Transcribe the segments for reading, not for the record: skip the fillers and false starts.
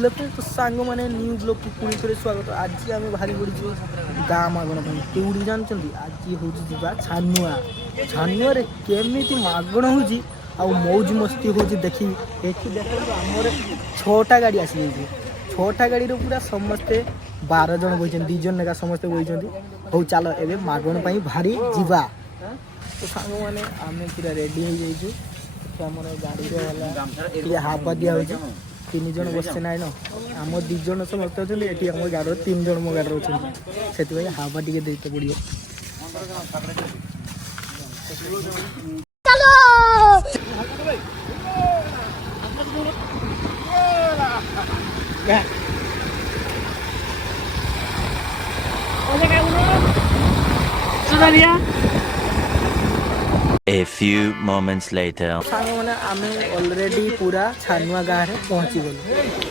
Hello तो सांग मैंने न्यू ब्लॉग की पुणी थे स्वागत। आज आम बाहरी पड़ू गाँ मागण कौटी जानते आज हूँ जा छानुआ छानुआ केमी मागण हो मौज मस्ती हो देखी देखो आमर 6टा गाड़ी आसी जाइए 6टा गाड़ी पूरा समस्ते 12 जन बही 2 जन लेखा समस्ते बही हूँ चल ए मागण भारी जीवा तो सांग मैंने आम पूरा रेडी हो जाइए आम गाड़ी हावा दिया 3 जन बसते ना आम 2 जन समस्त अच्छे ये आम गाड़ी 3 जन मो गाड़ी अच्छे से हावा टे देते पड़ो A few moments later. मैंने आम ऑलरेडी पूरा छानुआ गाँव में पहुँची गलु।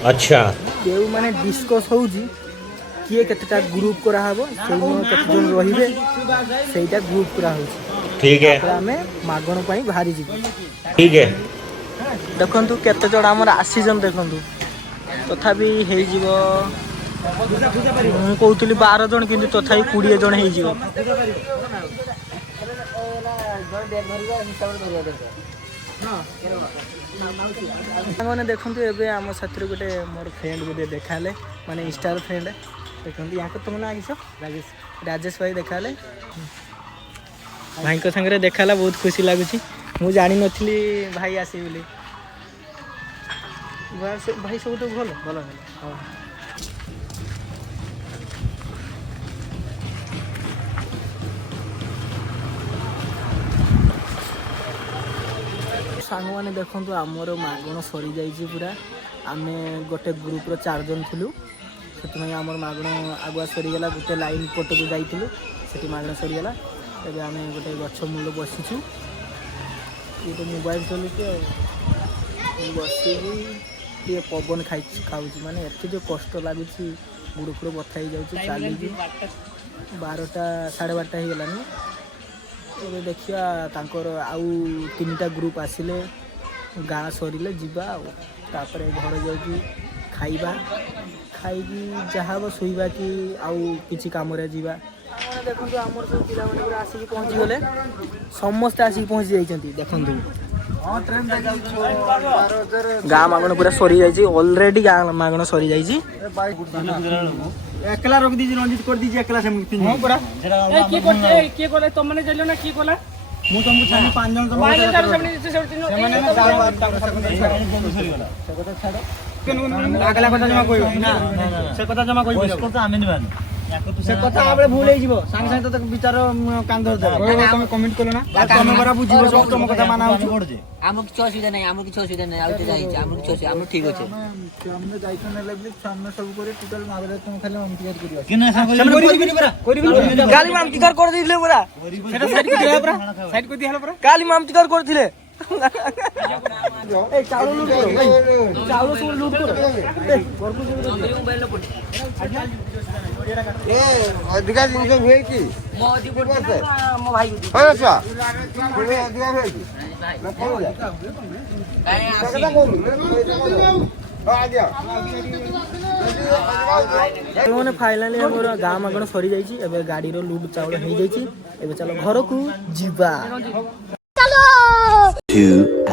अच्छा केउ माने डिस्कस हो किए केतेटा ग्रुप करा हबो केते जन रहिबे सेटा ग्रुप करा हो ठीक है आम मागण पई भारी जी ठीक है देखंतु केते जण हमर आसी जन देखंतु तथापि हे जीवो कहतली 12 जन किंतु तथापि 20 जन हे जीवो मैंने देखु एवं आम साथी गोटे मोर फ्रेंड गोटे देखा माने इंस्टार फ्रेंड देखो यहाँ तुम ना किस राजेश भाई देखा भाई सागर देखा बहुत खुशी लगुच मुझे जानी नी भाई आसे बोली भाई सब तो भल भल हाँ सांग मैंने देखो आमर मागण सरी जाइए पूरा आम गोटे ग्रुप्र 4 जन थिलु से आम मागण आगुआ सरीगला गोटे लाइन पट को जाइलु से मागण सरीगला तब आम गोटे गछ मूल बसीचु ये तो मोबाइल चलुचे बस पवन खाऊ माने एत जो कष्ट लगुच गुड़ फुड़ बथा ही जाऊँ चली 12टा 12:30 हो गलानी ए देखिया तांकर आउ 3टा ग्रुप आसिले गाँ सरिले जीवा तापर घर जाकि खाइबा खाई जहाँ शोइबा कि आउ किछि काम रे जीवा देखो आमर सब पिला माने पूरा आसिक पहुँची गले समस्त आसिक पहुँची जाइछंती देखंतु गाँ मागण पूरा सरी जाइए ऑलरेडी गाँ मागण सरी जाइए एकला रख दीजिए रंजित कर दीजिए एकला से मुक्ति हां पूरा ए के कोले तुम माने जल्लो ना के कोला मु तुमको छानी 5 जन तुम माने तार सामने से से माने ना 4 सरी गला से कथा छाड़ो केन अगला कथा जमा कोइ ना से कथा जमा कोइ इसको तो आमे निबान से कथा आपरे भूल हे जीवो संग संग तो विचार कान धर दे तुम कमेंट कलो ना तुम बरा बुझिबो सब तुम कथा माना हो आम किछ असुविधा नहीं आम किछ असुविधा नहीं आउते जाई आम किछ असुविधा आम ठीक अछि सामने जाइछन लेबली सामने सब करे टोटल मागरे तुम खाली हम क्लियर करियो कि ना करिबिनी गाली माम टिकर कर दिले पूरा सेटा साइड को दिया पूरा साइड को दिया पूरा गाली माम टिकर करथिले ए चावल लूट करो चावल सब लूट करो ए भरपूर मोबाइल लो ए अधिका जिनिस हुए कि मो अधिक पड़ते मो भाई अच्छा तुम्हें अधिका हुए कि ना कौन है फाइनाली हमर गाँ मागण सरी जाइए एबे गाड़ी रो लूट चावल हो जाइए एबे चलो घर को जीवा 2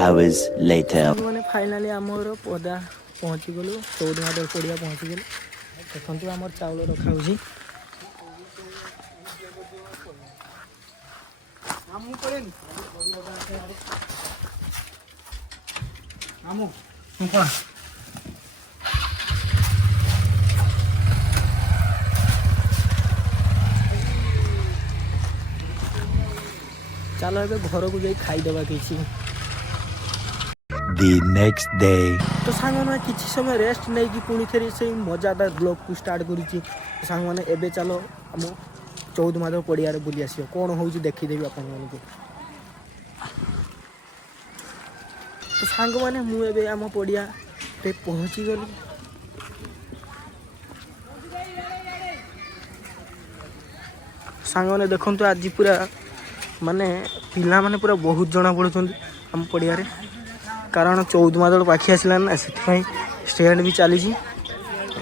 hours later. मैंने फाइनाली आमर पदा पहुँची गलु 14 पड़िया पहुँची गलु देखो आमर चाउल रखा हो चलो ए घर को जाई खाईदेवा किसी The next day. तो सांग मैंने किसी समय रेस्ट नहीं कि पुणी थे से मजादार ब्लॉग को स्टार्ट करी सांग मैंने एबे चलो आम 14 माधव पड़िया बुली आस कौन हो देखीदेवी आपण को तो सांग मैंने मुझे आम पड़िया पहुँची गली सांग मैंने देखो आज पूरा माने पिला माने पूरा बहुत जना पड़ुं आम पड़िया कारण 14 मादल पाखी आसला ना से स्टैंड भी चली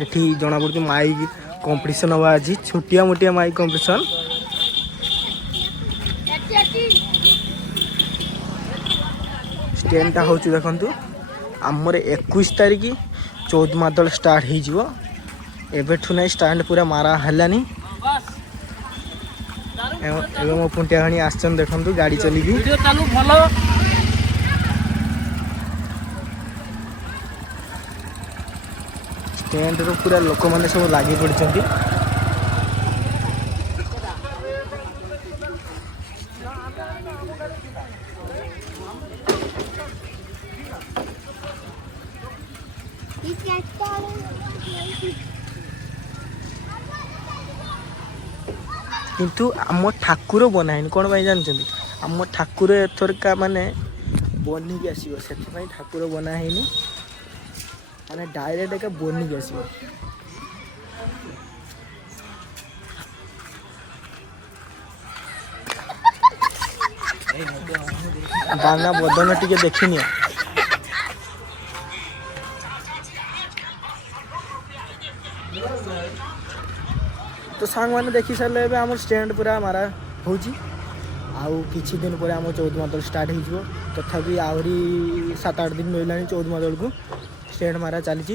ଏଠି ଜଣାପଡ଼ୁଛି ମାଇକ୍ କମ୍ପିଟିସନ୍ ହେବା ଆଜି ଛୋଟିଆ ମୋଟିଆ ମାଇକ୍ କମ୍ପିଟିସନ୍। ଷ୍ଟେଣ୍ଡଟା ହେଉଛି ଦେଖନ୍ତୁ ଆମର 21 ତାରିଖ 14 ମାଦଳ ଷ୍ଟାର୍ଟ ହେଇଯିବ। ଏବେଠୁ ନାଇଁ ଷ୍ଟାଣ୍ଡ ପୁରା ମାରା ହେଲାନି। ଏବେ ମୋ ପୁଣ୍ଟିଆ ଭାଣି ଆସିଛନ୍ତି ଦେଖନ୍ତୁ ଗାଡ଼ି ଚଲିକି। ଷ୍ଟେଣ୍ଡରୁ ପୁରା ଲୋକମାନେ ସବୁ ଲାଗି ପଡ଼ିଛନ୍ତି। କିନ୍ତୁ ଆମ ଠାକୁର ବନାହେଇନି କ'ଣ ପାଇଁ ଜାଣିଛନ୍ତି? ଆମ ଠାକୁର ଏଥରକା ମାନେ ବନିକି ଆସିବ, ସେଥିପାଇଁ ଠାକୁର ବନା ହେଇନି, ମାନେ ଡାଇରେକ୍ଟ ଏକା ବନିକି ଆସିବ। ବାନା ବଦନ ଟିକେ ଦେଖିନିଅ। ତ ସାଙ୍ଗମାନେ ଦେଖି ସାରିଲେ ଏବେ ଆମର ଷ୍ଟାଣ୍ଡ ପୁରା ମାରା ହେଉଛି। ଆଉ କିଛି ଦିନ ପରେ ଆମ 14 ମାଦଳ ଷ୍ଟାର୍ଟ ହେଇଯିବ। ତଥାପି ଆହୁରି 7-8 ଦିନ ରହିଲାଣି 14 ମାଦଳକୁ ଷ୍ଟାଣ୍ଡ ମାରା ଚାଲିଛି।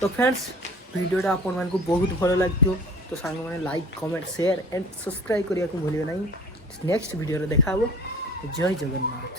तो फ्रेंड्स वीडियोटा आपण मानकु बहुत भल लगिथो तो सांग माने like comment share and subscribe करिया को भूलियो नहीं। नेक्स्ट वीडियो रे देखा हो। जय जगन्नाथ।